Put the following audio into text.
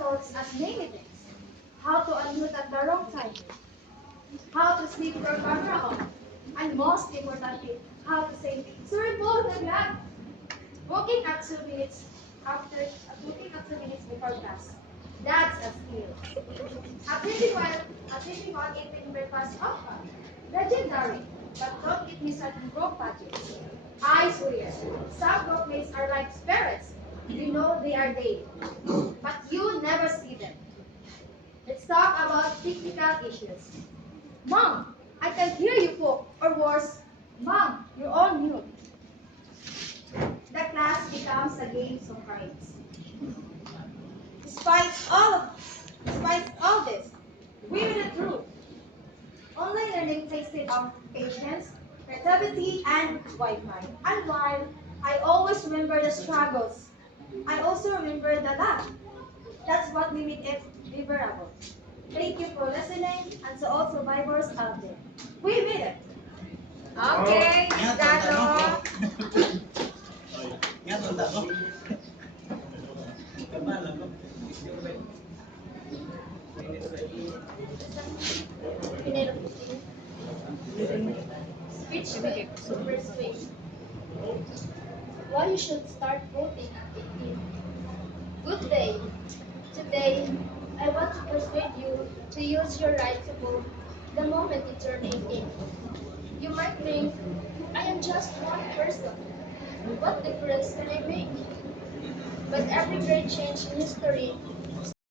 taught us many things. How to unmute at the wrong time, how to sleep your camera off, and most importantly, how to say, "Sorry po, naglag." Walking up 2 minutes after, walking up 2 minutes before class. That's a skill. Attending on eating breakfast often. Legendary. But don't get me started on broke budgets. I swear, some broke are like spirits. You know they are dead, but you never see them. Let's talk about technical issues. Mom, I can hear you cook. Or worse, Mom, you're on mute. The class becomes a game of cards. Despite all this, we know the truth. Online learning takes it of patience, creativity, and Wi-Fi. And while I always remember the struggles, I also remember the laugh. That's what we make it memorable. Thank you for listening, and to all survivors out there. We made it. Okay, is that all? Nga tanda ko. Kamal ako. Speech super swing. Why you should start voting at 18. Good day. Today, I want to persuade you to use your right to vote the moment you turn 18. You might think, I am just one person. What difference can I make? But every great change in history